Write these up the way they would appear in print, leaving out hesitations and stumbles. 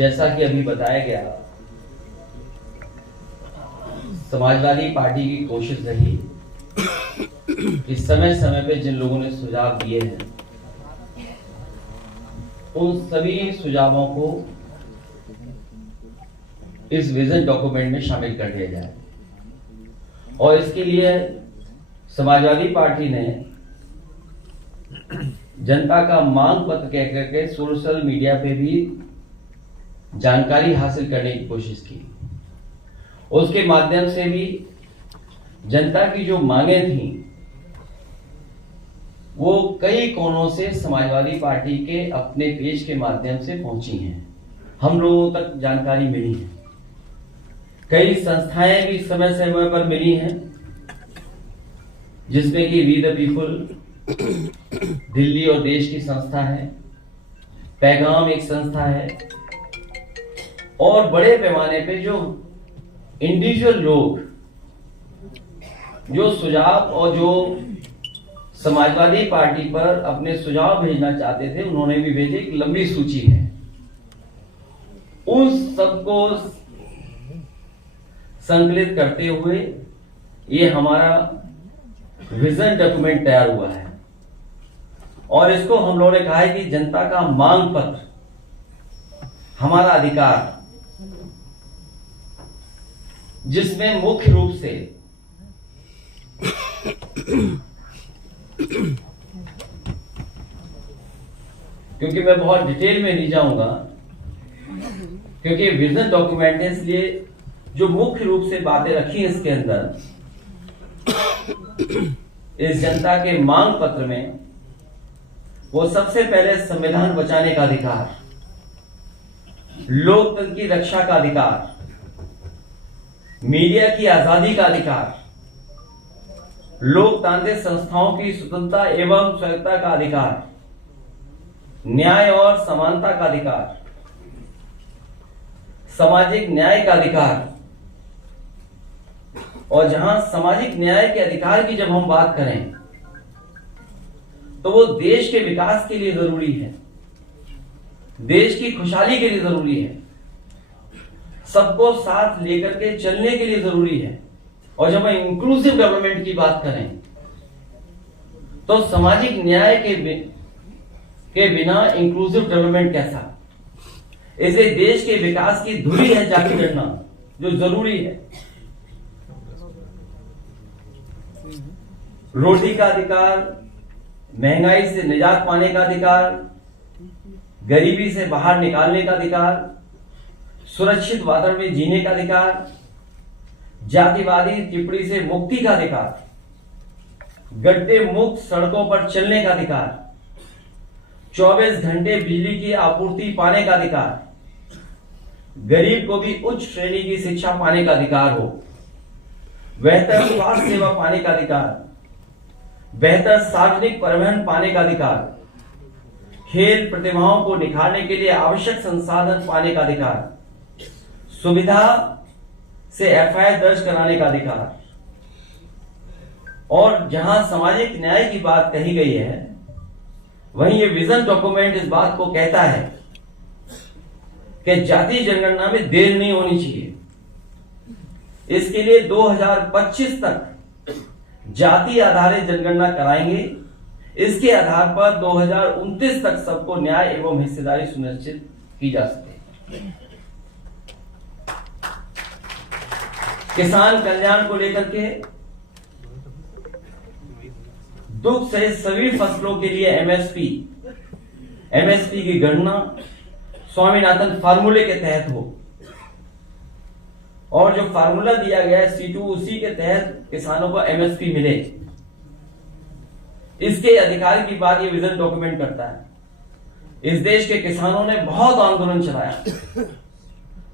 जैसा कि अभी बताया गया, समाजवादी पार्टी की कोशिश रही कि समय समय पे जिन लोगों ने सुझाव दिए हैं उन सभी सुझावों को इस विजन डॉक्यूमेंट में शामिल कर दिया जाए। और इसके लिए समाजवादी पार्टी ने जनता का मांग पत्र कह करके सोशल मीडिया पे भी जानकारी हासिल करने की कोशिश की। उसके माध्यम से भी जनता की जो मांगें थी वो कई कोनों से समाजवादी पार्टी के अपने पेज के माध्यम से पहुंची हैं, हम लोगों तक जानकारी मिली है। कई संस्थाएं भी समय समय पर मिली हैं, जिसमें कि वी द पीपुल दिल्ली और देश की संस्था है, पैगाम एक संस्था है, और बड़े पैमाने पे जो इंडिविजुअल लोग जो सुझाव और जो समाजवादी पार्टी पर अपने सुझाव भेजना चाहते थे उन्होंने भी भेजे। एक लंबी सूची है, उन सबको संकलित करते हुए ये हमारा विजन डॉक्यूमेंट तैयार हुआ है। और इसको हम लोगों ने कहा है कि जनता का मांग पत्र, हमारा अधिकार, जिसमें मुख्य रूप से क्योंकि मैं बहुत डिटेल में नहीं जाऊंगा, क्योंकि विजन डॉक्यूमेंट है, इसलिए जो मुख्य रूप से बातें रखी हैं इसके अंदर, इस जनता के मांग पत्र में, वो सबसे पहले संविधान बचाने का अधिकार, लोकतंत्र की रक्षा का अधिकार, मीडिया की आजादी का अधिकार, लोकतांत्रिक संस्थाओं की स्वतंत्रता एवं स्वायत्तता का अधिकार, न्याय और समानता का अधिकार, सामाजिक न्याय का अधिकार। और जहां सामाजिक न्याय के अधिकार की जब हम बात करें तो वो देश के विकास के लिए जरूरी है, देश की खुशहाली के लिए जरूरी है, सबको साथ लेकर के चलने के लिए जरूरी है। और जब हम इंक्लूसिव डेवलपमेंट की बात करें तो सामाजिक न्याय के बिना इंक्लूसिव डेवलपमेंट कैसा? इसे देश के विकास की धुरी है जाके करना जो जरूरी है। रोटी का अधिकार, महंगाई से निजात पाने का अधिकार, गरीबी से बाहर निकालने का अधिकार, सुरक्षित वातावरण में जीने का अधिकार, जातिवादी टिप्पणी से मुक्ति का अधिकार, गड्ढे मुक्त सड़कों पर चलने का अधिकार, 24 घंटे बिजली की आपूर्ति पाने का अधिकार, गरीब को भी उच्च श्रेणी की शिक्षा पाने का अधिकार हो, बेहतर स्वास्थ्य सेवा पाने का अधिकार, बेहतर सार्वजनिक परिवहन पाने का अधिकार, खेल प्रतिभाओं को निखारने के लिए आवश्यक संसाधन पाने का अधिकार, सुविधा से एफआईआर दर्ज कराने का अधिकार। और जहां सामाजिक न्याय की बात कही गई है, वहीं ये विजन डॉक्यूमेंट इस बात को कहता है कि जातीय जनगणना में देर नहीं होनी चाहिए। इसके लिए 2025 तक जाति आधारित जनगणना कराएंगे। इसके आधार पर 2029 तक सबको न्याय एवं हिस्सेदारी सुनिश्चित की जा सके। किसान कल्याण को लेकर के दुग्ध सहित सभी फसलों के लिए एमएसपी की गणना स्वामीनाथन फार्मूले के तहत हो, और जो फार्मूला दिया गया है C2 उसी के तहत किसानों को एमएसपी मिले। इसके अधिकार की बात ये विजन डॉक्यूमेंट करता है। इस देश के किसानों ने बहुत आंदोलन चलाया।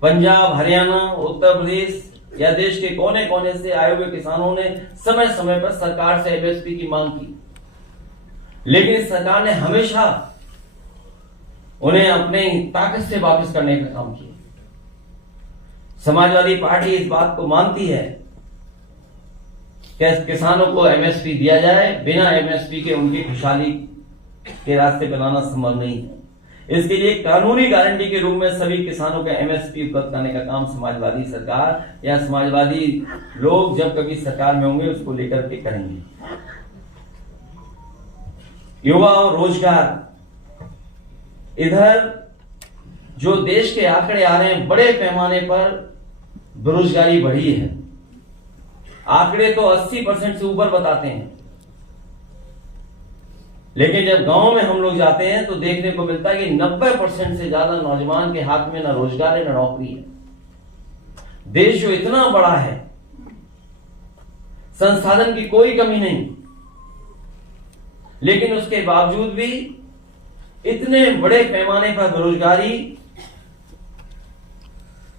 पंजाब, हरियाणा, उत्तर प्रदेश या देश के कोने कोने से आए हुए किसानों ने समय समय पर सरकार से एमएसपी की मांग की, लेकिन सरकार ने हमेशा उन्हें अपने ताकत से वापस करने का काम किया। समाजवादी पार्टी इस बात को मानती है कि किसानों को एमएसपी दिया जाए। बिना एमएसपी के उनकी खुशहाली के रास्ते बनाना संभव नहीं है। इसके लिए कानूनी गारंटी के रूप में सभी किसानों का एमएसपी उपलब्ध करने का काम समाजवादी सरकार या समाजवादी लोग जब कभी सरकार में होंगे उसको लेकर के करेंगे। युवा और रोजगार, इधर जो देश के आंकड़े आ रहे हैं, बड़े पैमाने पर बेरोजगारी बढ़ी है। आंकड़े तो 80% से ऊपर बताते हैं, लेकिन जब गांव में हम लोग जाते हैं तो देखने को मिलता है कि 90% से ज्यादा नौजवान के हाथ में ना रोजगार है ना नौकरी है। देश जो इतना बड़ा है, संसाधन की कोई कमी नहीं, लेकिन उसके बावजूद भी इतने बड़े पैमाने पर बेरोजगारी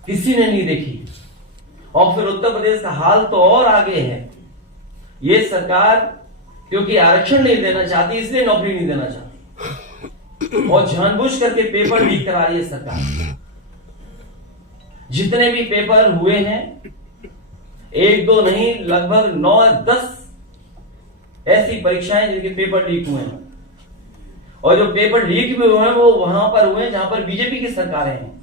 किसी ने नहीं देखी। और फिर उत्तर प्रदेश का हाल तो और आगे है। ये सरकार क्योंकि आरक्षण नहीं देना चाहती इसलिए नौकरी नहीं देना चाहती और जानबूझ करके पेपर लीक करा रही है सरकार। जितने भी पेपर हुए हैं, 1-2 नहीं, लगभग 9-10 ऐसी परीक्षाएं जिनके पेपर लीक हुए हैं। और जो पेपर लीक भी हुए हैं वो वहां पर हुए हैं जहां पर बीजेपी की सरकारें हैं,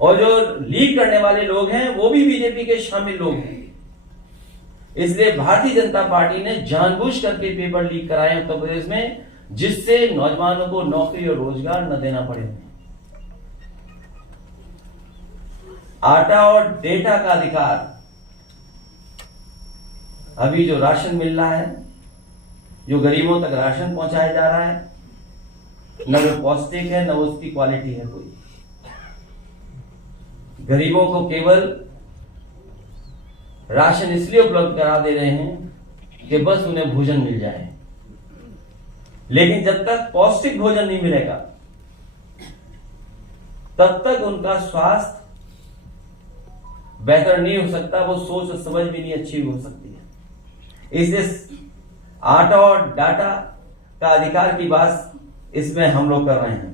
और जो लीक करने वाले लोग हैं वो भी बीजेपी के शामिल लोग हैं। इसलिए भारतीय जनता पार्टी ने जानबूझ करके पेपर लीक कराए उत्तर प्रदेश में, जिससे नौजवानों को नौकरी और रोजगार न देना पड़े। आटा और डेटा का अधिकार, अभी जो राशन मिल रहा है, जो गरीबों तक राशन पहुंचाया जा रहा है, न वो पौष्टिक है न उसकी क्वालिटी है कोई। गरीबों को केवल राशन इसलिए उपलब्ध करा दे रहे हैं कि बस उन्हें भोजन मिल जाए, लेकिन जब तक पौष्टिक भोजन नहीं मिलेगा तब तक उनका स्वास्थ्य बेहतर नहीं हो सकता, वो सोच और समझ भी नहीं अच्छी हो सकती है। इसलिए आटा और डाटा का अधिकार की बात इसमें हम लोग कर रहे हैं।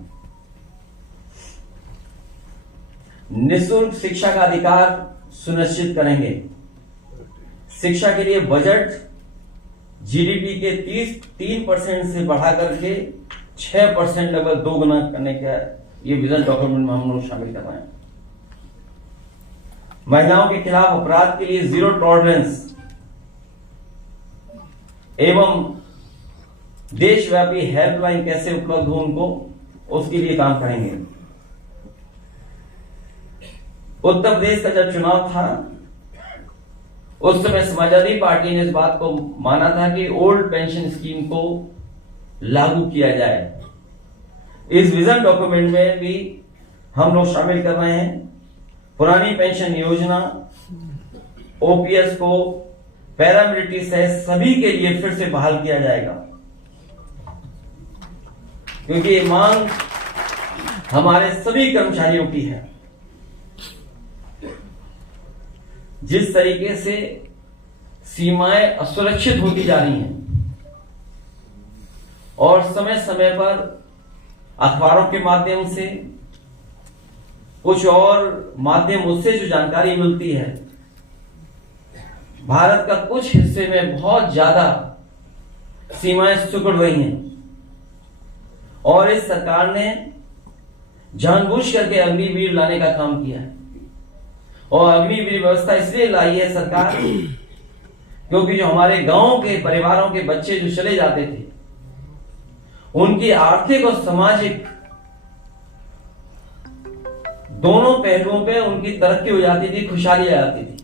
निःशुल्क शिक्षा का अधिकार सुनिश्चित करेंगे। शिक्षा के लिए बजट जीडीपी के 3% से बढ़ा करके 6% लगभग 2 गुना करने का ये विजन डॉक्यूमेंट में हम लोग शामिल कर रहे हैं। महिलाओं के खिलाफ अपराध के लिए जीरो टॉलरेंस एवं देशव्यापी हेल्पलाइन कैसे उपलब्ध हो उनको, उसके लिए काम करेंगे। उत्तर प्रदेश का जब चुनाव था उस समय समाजवादी पार्टी ने इस बात को माना था कि ओल्ड पेंशन स्कीम को लागू किया जाए। इस विजन डॉक्यूमेंट में भी हम लोग शामिल कर रहे हैं पुरानी पेंशन योजना, ओपीएस को पैरामिलिट्री सहित सभी के लिए फिर से बहाल किया जाएगा, क्योंकि ये मांग हमारे सभी कर्मचारियों की है। जिस तरीके से सीमाएं असुरक्षित होती जा रही हैं और समय समय पर अखबारों के माध्यम से कुछ और माध्यम उससे जो जानकारी मिलती है, भारत का कुछ हिस्से में बहुत ज्यादा सीमाएं सिकुड़ रही हैं और इस सरकार ने जानबूझ करके अग्निवीर लाने का काम किया है। और अग्निवीर व्यवस्था इसलिए लाई है सरकार क्योंकि जो हमारे गांव के परिवारों के बच्चे जो चले जाते थे, उनकी आर्थिक और सामाजिक दोनों पहलुओं पे उनकी तरक्की हो जाती थी, खुशहाली आ जाती थी,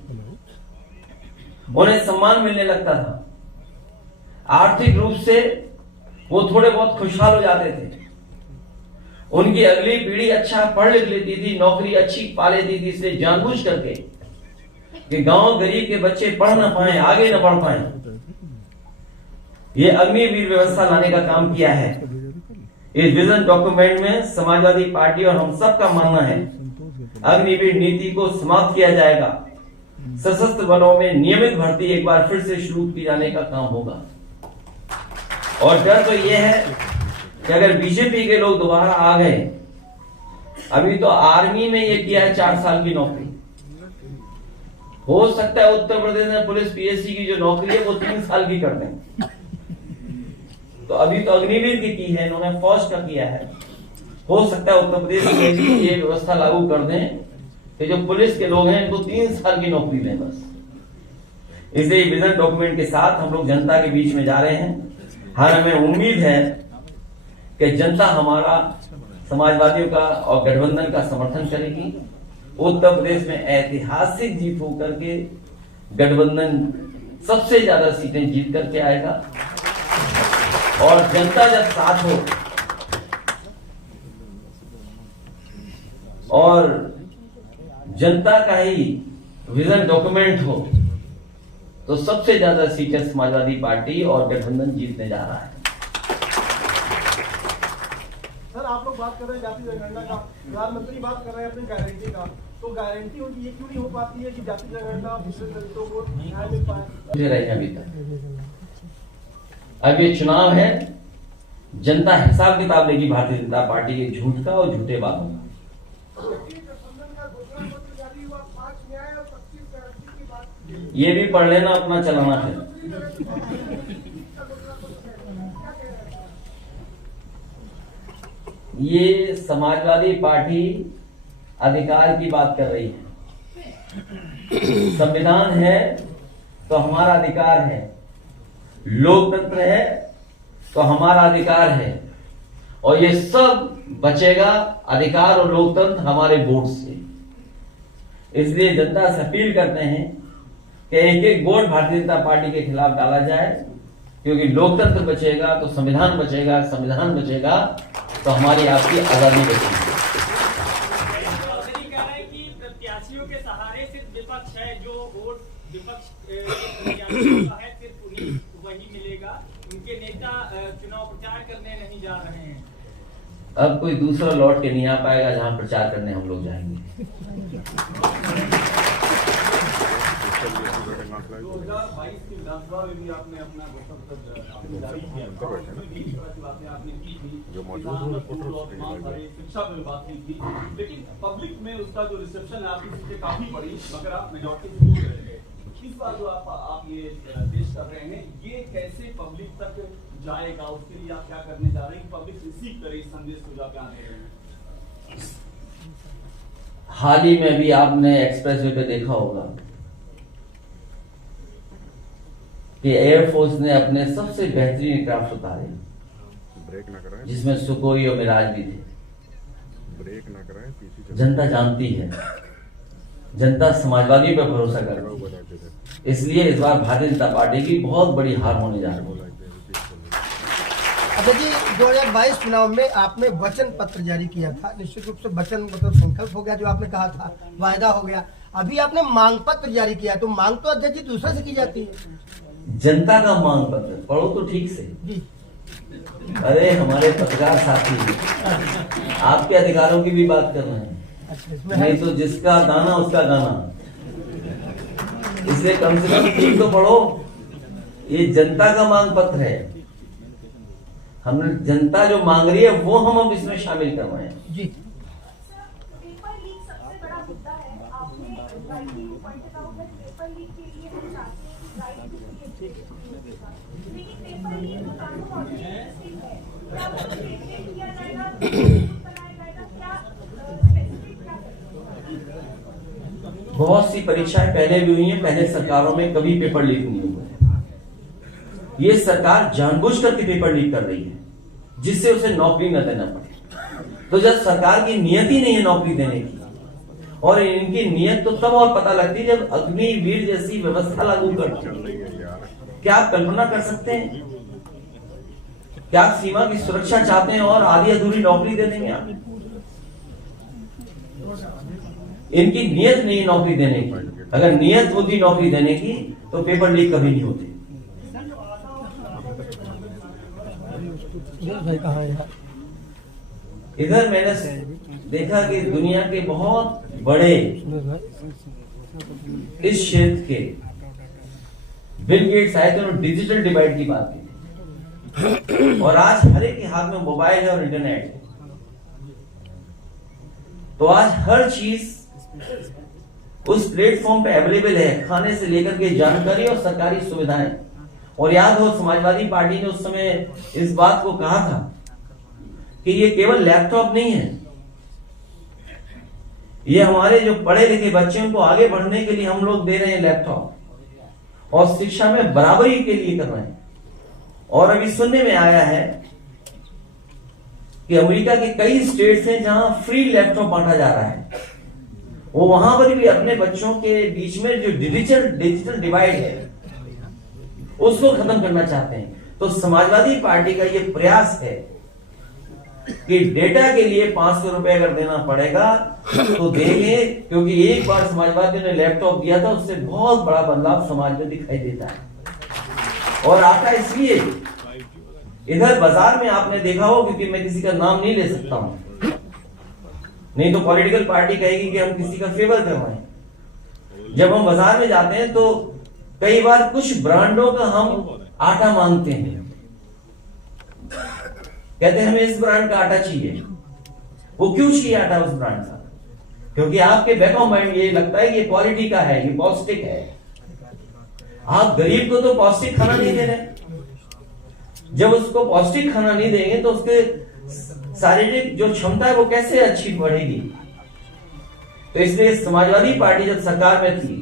उन्हें सम्मान मिलने लगता था, आर्थिक रूप से वो थोड़े बहुत खुशहाल हो जाते थे, उनकी अगली पीढ़ी अच्छा पढ़ लिख लेती थी, नौकरी अच्छी पा लेती थी। इसलिए जानबूझ करके कि गांव गरीब के बच्चे पढ़ ना पाए, आगे ना बढ़ पाए, ये अग्निवीर व्यवस्था लाने का काम किया है। इस विजन डॉक्यूमेंट में समाजवादी पार्टी और हम सब का मानना है अग्निवीर नीति को समाप्त किया जाएगा। सशस्त्र बलों में नियमित भर्ती एक बार फिर से शुरू की जाने का काम होगा। और डर तो यह है कि अगर बीजेपी के लोग दोबारा आ गए, अभी तो आर्मी में ये किया है 4 साल की नौकरी, हो सकता है उत्तर प्रदेश में पुलिस पीएससी की जो नौकरी है वो 3 साल की कर दें। तो अभी तो अग्निवीर की है, इन्होंने फौज का किया है। हो सकता है उत्तर प्रदेश में भी ये व्यवस्था लागू कर दें कि जो पुलिस के लोग हैं इनको 3 साल की नौकरी दें बस। इसलिए विजन डॉक्यूमेंट के साथ हम लोग जनता के बीच में जा रहे हैं। हाँ, हमें उम्मीद है कि जनता हमारा, समाजवादियों का और गठबंधन का समर्थन करेगी। उत्तर प्रदेश में ऐतिहासिक जीत होकर के गठबंधन सबसे ज्यादा सीटें जीत करके आएगा। और जनता जब साथ हो और जनता का ही विजन डॉक्यूमेंट हो तो सबसे ज्यादा सीटें समाजवादी पार्टी और गठबंधन जीतने जा रहा है। सर, आप लोग बात कर रहे हैं जाति जनगणना का, प्रधानमंत्री बात कर रहे हैं अपनी गारंटी का, तो गारंटी उनकी ये क्यों नहीं हो पाती है कि जाति जनगणना पिछड़े दलितों को न्याय मिल पाए? रहे अभी तक अब ये चुनाव है, जनता हिसाब किताब लेगी भारतीय जनता पार्टी के झूठ का और झूठे वादों का। ये भी पढ़ लेना, अपना चलाना है। ये समाजवादी पार्टी अधिकार की बात कर रही है। संविधान है तो हमारा अधिकार है, लोकतंत्र है तो हमारा अधिकार है, और ये सब बचेगा अधिकार और लोकतंत्र हमारे वोट से। इसलिए जनता से अपील करते हैं कि एक एक वोट भारतीय जनता पार्टी के खिलाफ डाला जाए, क्योंकि लोकतंत्र बचेगा तो संविधान बचेगा, संविधान बचेगा तो हमारी आपकी आजादी बचेगी। कह रहे हैं कि प्रत्याशियों के सहारे सिर्फ विपक्ष है, जो वोट विपक्ष का है सिर्फ उन्हीं वही मिलेगा, उनके नेता चुनाव प्रचार करने नहीं जा रहे हैं। अब कोई दूसरा लौट के नहीं आ पाएगा जहां प्रचार करने हम लोग जाएंगे। 2022 की विधानसभा में भी आपने अपना घोषणा पत्र जारी किया, बातें आपने की थी, शिक्षा में बात की थी, लेकिन पब्लिक में उसका जो रिसेप्शन है आपकी सीटें काफी बड़ी, मगर आप मेजॉरिटी से दूर रह गए। इस बार जो आप ये पेश कर रहे हैं, ये कैसे पब्लिक तक जाएगा, उसके लिए आप क्या करने जा रहे हैं, पब्लिक रिसीव करे इस संदेश को जो आप यहाँ दे रहे हैं? हाल ही में भी आपने एक्सप्रेसवे पे देखा होगा कि एयरफोर्स ने अपने सबसे बेहतरीन एयरक्राफ्ट उतारे, ब्रेक ना कराएं, जिसमें सुकोई और मिराज भी थे। ब्रेक ना कराएं, पीछे जनता जानती है, जनता समाजवादी पर भरोसा करती है, इसलिए इस बार भारतीय जनता पार्टी की बहुत बड़ी हार होने जा रही है। अच्छा जी, 2022 चुनाव में आपने वचन पत्र जारी किया था, निश्चित रूप से वचन मतलब संकल्प हो गया, जो आपने कहा था वायदा हो गया। अभी आपने मांग पत्र जारी किया, तो मांग तो अध्यक्ष जी दूसरे से की जाती है। जनता का मांग पत्र पढ़ो तो ठीक से जी। अरे हमारे पत्रकार साथी आपके अधिकारों की भी बात कर रहे हैं। अच्छा, नहीं तो जिसका दाना उसका गाना, इसलिए कम से कम ठीक तो पढ़ो। ये जनता का मांग पत्र है, हमने जनता जो मांग रही है वो हम इसमें शामिल कर रहे हैं। जी। पेपर लीक सबसे बड़ा मुद्दा है, आपने writing pointed out that paper leak के लिए हम चाहते हैं कि राइट टू लेकिन पेपर लीक तो कानून ऑर्डिनेंस है, क्या वो स्टेटमेंट किया जाएगा, बनाया जाएगा, क्या स्पेसिफिक क्या? बहुत सी परीक्षाएं पहले भी हुई हैं, पहले सरकारों में कभी पेपर लीक नहीं हुआ। ये सरकार जानबूझ करके पेपर लीक कर रही है जिससे उसे नौकरी न देना पड़े। तो जब सरकार की नियत ही नहीं है नौकरी देने की, और इनकी नियत तो तब और पता लगती है जब अग्निवीर जैसी व्यवस्था लागू करती है। क्या आप कल्पना कर सकते हैं, क्या आप सीमा की सुरक्षा चाहते हैं और आधी अधूरी नौकरी दे देंगे आप? इनकी नियत नहीं नौकरी देने की। अगर नियत होती नौकरी देने की तो पेपर लीक कभी नहीं होती। इधर मैंने देखा कि दुनिया के बहुत बड़े इस क्षेत्र के बिल गेट्स आए थे, उन्होंने डिजिटल डिवाइड की बात की, और आज हर एक के हाथ में मोबाइल है और इंटरनेट है। तो आज हर चीज उस प्लेटफॉर्म पे अवेलेबल है, खाने से लेकर के जानकारी और सरकारी सुविधाएं, और याद हो समाजवादी पार्टी ने उस समय इस बात को कहा था कि ये केवल लैपटॉप नहीं है, ये हमारे जो पढ़े लिखे बच्चे उनको आगे बढ़ने के लिए हम लोग दे रहे हैं लैपटॉप, और शिक्षा में बराबरी के लिए कर रहे हैं। और अभी सुनने में आया है कि अमेरिका के कई स्टेट्स हैं जहां फ्री लैपटॉप बांटा जा रहा है, वो वहां पर भी अपने बच्चों के बीच में जो डिजिटल डिवाइड है उसको खत्म करना चाहते हैं। तो समाजवादी पार्टी का ये प्रयास है कि डेटा के लिए 500 रुपए अगर देना पड़ेगा तो देंगे, क्योंकि एक बार समाजवादियों ने लैपटॉप दिया था, उससे बहुत बड़ा बदलाव समाज में दिखाई देता है। और आता इसलिए इधर बाजार में आपने देखा हो, क्योंकि मैं किसी का नाम नहीं ले सकता हूं, नहीं तो पॉलिटिकल पार्टी कहेगी कि हम किसी का फेवर करवाएं। जब हम बाजार में जाते हैं तो कई बार कुछ ब्रांडों का हम आटा मांगते हैं, कहते हैं हमें इस ब्रांड का आटा चाहिए। वो क्यों चाहिए आटा उस ब्रांड का? क्योंकि आपके बैक ऑफ माइंड ये लगता है कि ये क्वालिटी का है, ये पौष्टिक है। आप गरीब को तो पौष्टिक खाना नहीं दे रहे। जब उसको पौष्टिक खाना नहीं देंगे तो उसके शारीरिक जो क्षमता है वो कैसे अच्छी बढ़ेगी? तो इसलिए समाजवादी पार्टी जब सरकार में थी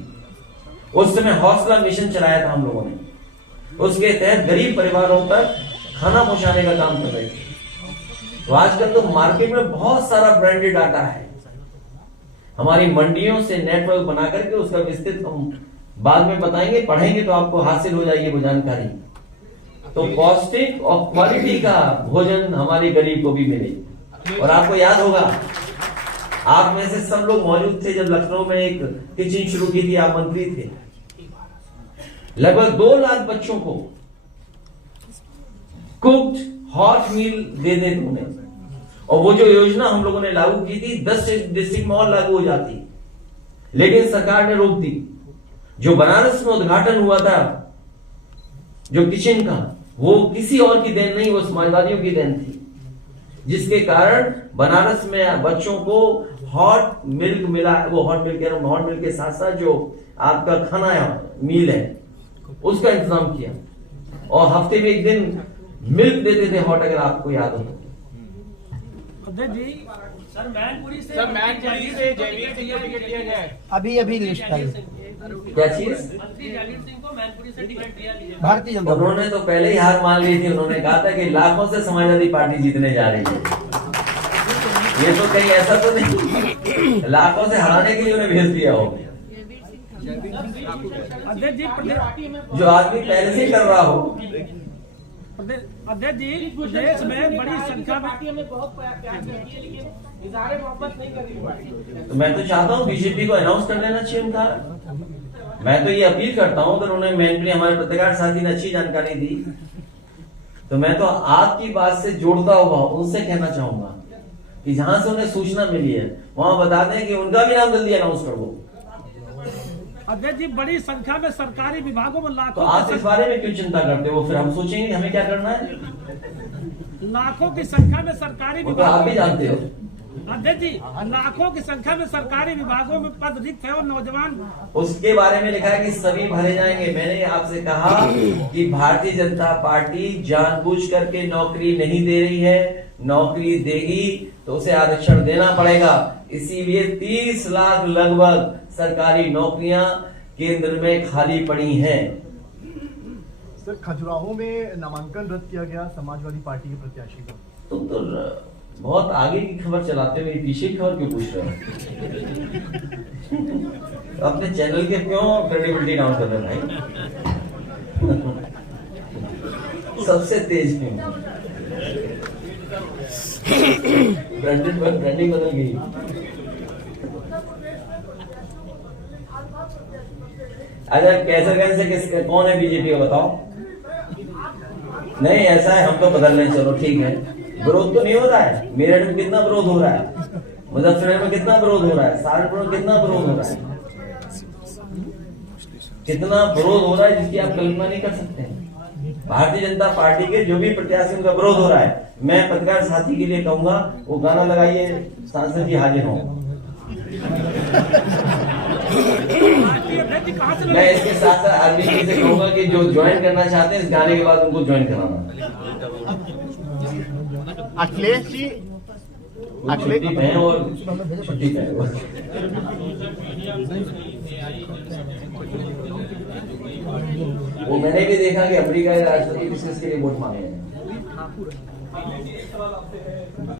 उस समय हौसला मिशन चलाया था हम लोगों ने, उसके तहत गरीब परिवारों तक खाना पहुंचाने का काम कर रहे थे। तो आजकल तो मार्केट में बहुत सारा ब्रांडेड आटा है, हमारी मंडियों से नेटवर्क बना करके उसका विस्तृत हम बाद में बताएंगे, पढ़ेंगे तो आपको हासिल हो जाएगी वो जानकारी। तो पौष्टिक और क्वालिटी का भोजन हमारे गरीब को भी मिले। और आपको याद होगा, आप में से सब लोग मौजूद थे जब लखनऊ में एक किचन शुरू की थी, आप मंत्री थे। लगभग 2 लाख बच्चों को कुक्ड हॉट मील दे दे तुमने, और वो जो योजना हम लोगों ने लागू की थी 10 डिस्ट्रिक्ट में और लागू हो जाती, लेकिन सरकार ने रोक दी। जो बनारस में उद्घाटन हुआ था जो किचन का, वो किसी और की देन नहीं, वो समाजवादियों की देन थी, जिसके कारण बनारस में बच्चों को हॉट मिल्क मिला। वो हॉट मिल्क के साथ साथ जो आपका खाना है मील है उसका इंतजाम किया, और हफ्ते में 1 दिन मिल्क देते थे हॉट, अगर आपको याद हो। सर मैनपुरी से जयवीर सिंह को टिकट दिया गया है। अभी लिस्ट आई। क्या चीज? मंत्री जयवीर सिंह को मैनपुरी से टिकट दिया गया। भारतीय जनता उन्होंने तो पहले ही हार मान ली थी। उन्होंने कहा था कि लाखों से समाजवादी पार्टी जीतने जा रही है। ये तो कहीं ऐसा तो नहीं लाखों से हराने के लिए उन्हें भेज दिया हो। जो आदमी पहले से कर रहा हो। अध्यक्ष जी, देश में बड़ी संख्या में बहुत प्यार करती है, लेकिन इज़हार मोहब्बत नहीं कर रही। तो मैं तो चाहता हूँ बीजेपी को अनाउंस कर लेना चाहिए उनका। मैं तो ये अपील करता हूँ, अगर उन्हें मैंने हमारे पत्रकार साथी ने अच्छी जानकारी दी तो मैं तो आपकी बात से जोड़ता हुआ उनसे कहना चाहूंगा कि जहां से उन्हें सूचना मिली है वहां बता दें कि उनका भी नाम जल्दी अनाउंस कर दो। अध्यक्ष जी, बड़ी संख्या में सरकारी विभागों में तो लाखों आप इस बारे में क्यों चिंता करते हो? फिर हम सोचेंगे कि हमें क्या करना है। लाखों की संख्या में सरकारी वो तो आप भी जानते हो। अध्यक्ष जी, लाखों की संख्या में सरकारी विभागों में पद रिक्त है और नौजवान। उसके बारे में लिखा है कि सभी भरे जाएंगे। मैंने आपसे कहा कि भारतीय जनता पार्टी जानबूझ करके नौकरी नहीं दे रही है, नौकरी देगी तो उसे आरक्षण देना पड़ेगा। इसीलिए 30 लाख लगभग सरकारी नौकरियां केंद्र में खाली पड़ी हैं। सर, खजुराहो में नामांकन रद्द किया गया समाजवादी पार्टी के प्रत्याशी का। तुम तो बहुत आगे की खबर चलाते हुए पीछे की खबर क्यों पूछ रहे हो? अपने चैनल के क्यों क्रेडिबिलिटी डाउन कर रहे हैं भाई? सबसे तेज क्यों? ब्रांडिंग बदल गई। अच्छा, कैसरगंज से कौन है बीजेपी का बताओ? नहीं ऐसा है, हम तो बदल रहे हैं। चलो ठीक है, विरोध तो नहीं हो रहा है। मेरठ में कितना विरोध हो रहा है, मुजफ्फरनगर में कितना विरोध हो रहा है, सहारनपुर में कितना विरोध हो रहा है, कितना विरोध हो रहा है जिसकी आप कल्पना नहीं कर सकते हैं। भारतीय जनता पार्टी के जो भी प्रत्याशी उनका विरोध हो रहा है। मैं पत्रकार साथी के लिए कहूंगा वो गाना लगाइए, सांसद जी हाजिर हों। अध्यक्ष जी कहाँ से मैं इसके साथ साथ आर्मी जी से कहूंगा कि जो ज्वाइन करना चाहते हैं इस गाने के बाद उनको ज्वाइन कराना। अखिलेश जी वो छुट्टी पे हैं और छुट्टी पे हैं। वो मैंने भी देखा कि अमेरिका के राष्ट्रपति किसके लिए वोट मांगे हैं। एक सवाल आपसे है